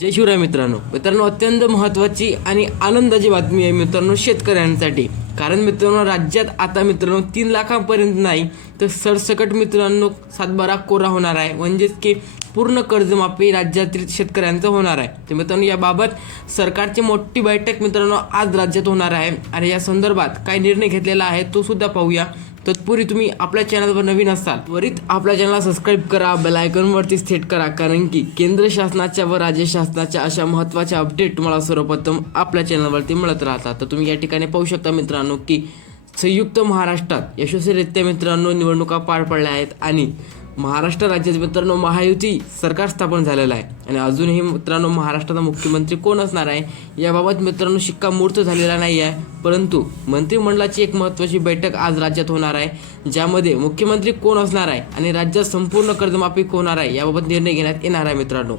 जय शिवराय मित्रांनो. मित्रांनो अत्यंत महत्त्वाची आणि आनंदाची बातमी आहे मित्रांनो शेतकऱ्यांसाठी. कारण मित्रांनो राज्यात आता मित्रांनो तीन लाखांपर्यंत नाही तर सरसकट मित्रांनो सातबारा कोरा होणार आहे. म्हणजेच की पूर्ण कर्जमाफी राज्यातील शेतकऱ्यांचं होणार आहे. तर मित्रांनो याबाबत सरकारची मोठी बैठक मित्रांनो आज राज्यात होणार आहे. आणि या संदर्भात काय निर्णय घेतलेला आहे तो सुद्धा पाहूया. तत्पूर्वी तुम्ही आपल्या चॅनलवर नवीन असाल त्वरित आपल्या चॅनलला सबस्क्राईब करा बेल आयकॉनवरती थेट करा कारण की केंद्र शासनाच्या व राज्य शासनाच्या अशा महत्त्वाच्या अपडेट तुम्हाला सर्वप्रथम आपल्या चॅनलवरती मिळत राहतात. तर तुम्ही या ठिकाणी पाहू शकता मित्रांनो की संयुक्त महाराष्ट्रात यशस्वीरित्या मित्रांनो निवडणुका पार पडल्या आहेत आणि महाराष्ट्र राज्यात मित्रांनो महायुती सरकार स्थापन झालेलं आहे. आणि अजूनही मित्रांनो महाराष्ट्राचा मुख्यमंत्री कोण असणार आहे याबाबत मित्रांनो शिक्कामोर्तब झालेला नाही आहे परंतु मंत्रिमंडळाची एक महत्त्वाची बैठक आज राज्यात होणार आहे ज्यामध्ये मुख्यमंत्री कोण असणार आहे आणि राज्यात संपूर्ण कर्जमाफी होणार आहे याबाबत निर्णय घेण्यात येणार आहे मित्रांनो.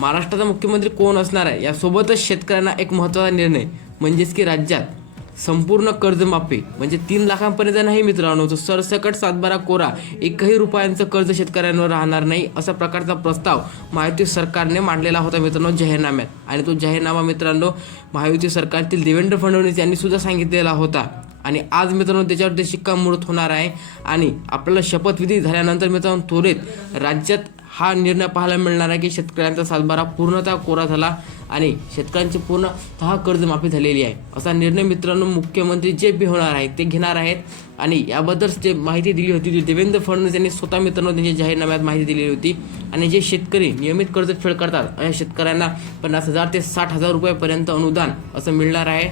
महाराष्ट्राचा मुख्यमंत्री कोण असणार आहे यासोबतच शेतकऱ्यांना एक महत्त्वाचा निर्णय म्हणजेच की राज्यात संपूर्ण कर्जमाफी म्हणजे तीन लाखांपर्यंत नाही मित्रांनो तो सरसकट सातबारा कोरा एकही रुपयांचं कर्ज शेतकऱ्यांवर राहणार नाही असा प्रकारचा प्रस्ताव महायुती सरकारने मांडलेला होता मित्रांनो जाहीरनाम्यात. आणि तो जाहीरनामा मित्रांनो महायुती सरकारतील देवेंद्र फडणवीस यांनी सुद्धा सांगितलेला होता. आणि आज मित्रांनो त्याच्यावर ते शिक्कामोर्तब होणार आहे. आणि आपल्याला शपथविधी झाल्यानंतर मित्रांनो त्वरित राज्यात हा निर्णय पाहायला मिळणार आहे की शेतकऱ्यांचा सातबारा पूर्णतः कोरा झाला आणि शेतकऱ्यांची पूर्णतः कर्जमाफी झालेली आहे. असा निर्णय मित्रांनो मुख्यमंत्री जे बी होणार आहेत ते घेणार आहेत. आणि याबद्दल जे माहिती दिली होती ती देवेंद्र फडणवीस यांनी स्वतः मित्रांनो त्यांच्या जाहीरनाम्यात माहिती दिलेली होती. आणि जे शेतकरी नियमित कर्जफेड करतात अशा शेतकऱ्यांना पन्नास हजार ते साठ हजार रुपयापर्यंत अनुदान असं मिळणार आहे.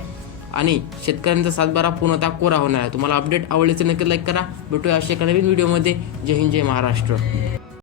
आणि शेतकऱ्यांचा सातबारा पूर्णतः कोरा होणार आहे. तुम्हाला अपडेट आवडल्याचं नक्की लाईक करा. भेटूया अशा एका नवीन व्हिडिओमध्ये. जय हिंद जय महाराष्ट्र.